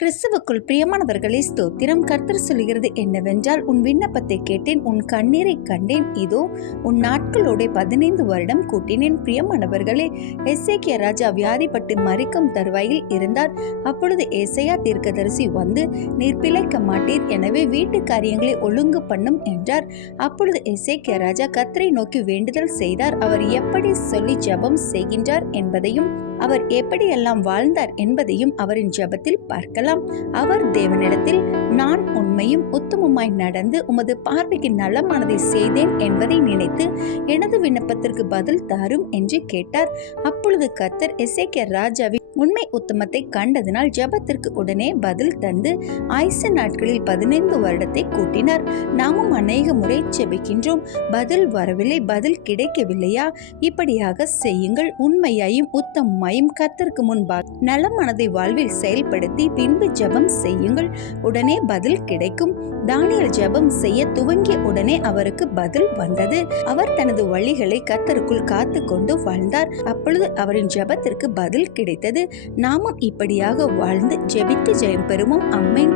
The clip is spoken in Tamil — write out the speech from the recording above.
கிறிஸ்துவுக்குள் பிரியமானவர்களே, ஸ்தோத்திரம். கர்த்தர் சொல்கிறது என்னவென்றால், உன் விண்ணப்பத்தை கேட்டேன், உன் கண்ணீரை கண்டேன், இதோ உன் நாட்களோட 15 வருடம் கூட்டினேன். பிரியமானவர்களே, எசேக்கியா ராஜா வியாதிப்பட்டு மரிக்கும் தருவாயில் இருந்தார். அப்பொழுது ஏசாயா தீர்க்கதரிசி வந்து, நீர் பிழைக்க மாட்டீர், எனவே வீட்டு காரியங்களை ஒழுங்கு பண்ணும் என்றார். அப்பொழுது எசேக்கியா ராஜா கர்த்தரை நோக்கி வேண்டுதல் செய்தார். அவர் எப்படி சொல்லி ஜெபம் செய்கின்றார் என்பதையும் அவர் எப்படியெல்லாம் வாழ்ந்தார் என்பதையும் அவரின் ஜெபத்தில் பார்க்கலாம். அவர் தேவனிடத்தில், நான் உண்மையும் உத்தமமாய் நடந்து உமது பார்வைக்கு நலமானதை செய்தேன் என்பதை நினைத்து எனது விண்ணப்பத்திற்கு பதில் தாரும் என்று கேட்டார். அப்பொழுது கர்த்தர் எசேக்கியா ராஜாவின் உண்மை உத்தமத்தை கண்டதினால் ஜெபத்திற்கு உடனே பதில் தந்து ஆயுசு நாட்களில் 15 வருடத்தை கூட்டினார். நாமும் அநேக முறை ஜெபிக்கின்றோம், பதில் வரவில்லை, பதில் கிடைக்கவில்லையா? இப்படியாக செய்யுங்கள். உண்மையாயும் உத்தமமாயும் கர்த்தருக்கு முன்பாக நல மனதை வாழ்வில் செயல்படுத்தி பின்பு ஜெபம் செய்யுங்கள், உடனே பதில் கிடைக்கும். தானியேல் ஜெபம் செய்ய துவங்கிய உடனே அவருக்கு பதில் வந்தது. அவர் தனது வழிகளை கர்த்தருக்குள் காத்து கொண்டு வாழ்ந்தார். அப்பொழுது அவரின் ஜெபத்திற்கு பதில் கிடைத்தது. நாமும் இப்படியாக வாழ்ந்து ஜெபித்து ஜெயம் பெறுவோம். ஆமென்.